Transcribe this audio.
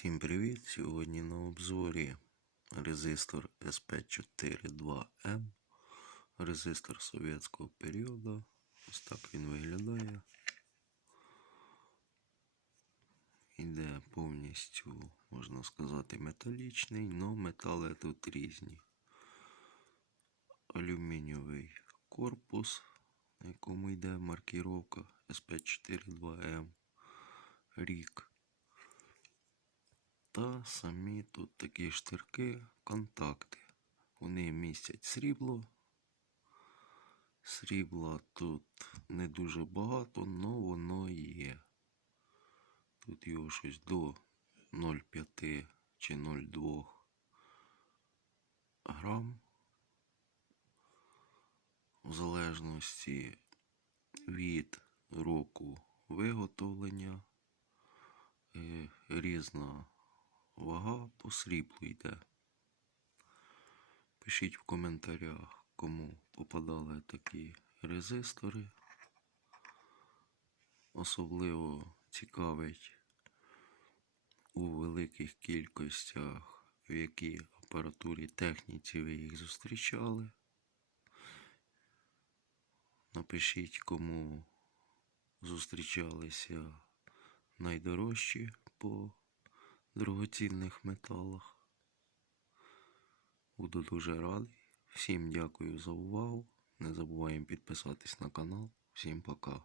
Всім привіт! Сьогодні на обзорі резистор SP42M. Резистор совєтського періоду. Ось так він виглядає. Іде повністю, можна сказати, металічний, але метали тут різні. Алюмінієвий корпус, на якому йде маркіровка SP42M. Рік. Та самі тут такі штирки, контакти. Вони містять срібло. Срібла тут не дуже багато, але воно є. Тут його щось до 0,5 чи 0,2 грам. В залежності від року виготовлення е, різна вага по йде. Пишіть в коментарях, кому попадали такі резистори. Особливо цікавить у великих кількостях, в якій апаратурі техніці ви їх зустрічали. Напишіть, кому зустрічалися найдорожчі по дорогоцінних металах. Буду дуже радий. Всім дякую за увагу. Не забуваємо підписатись на канал. Всім пока.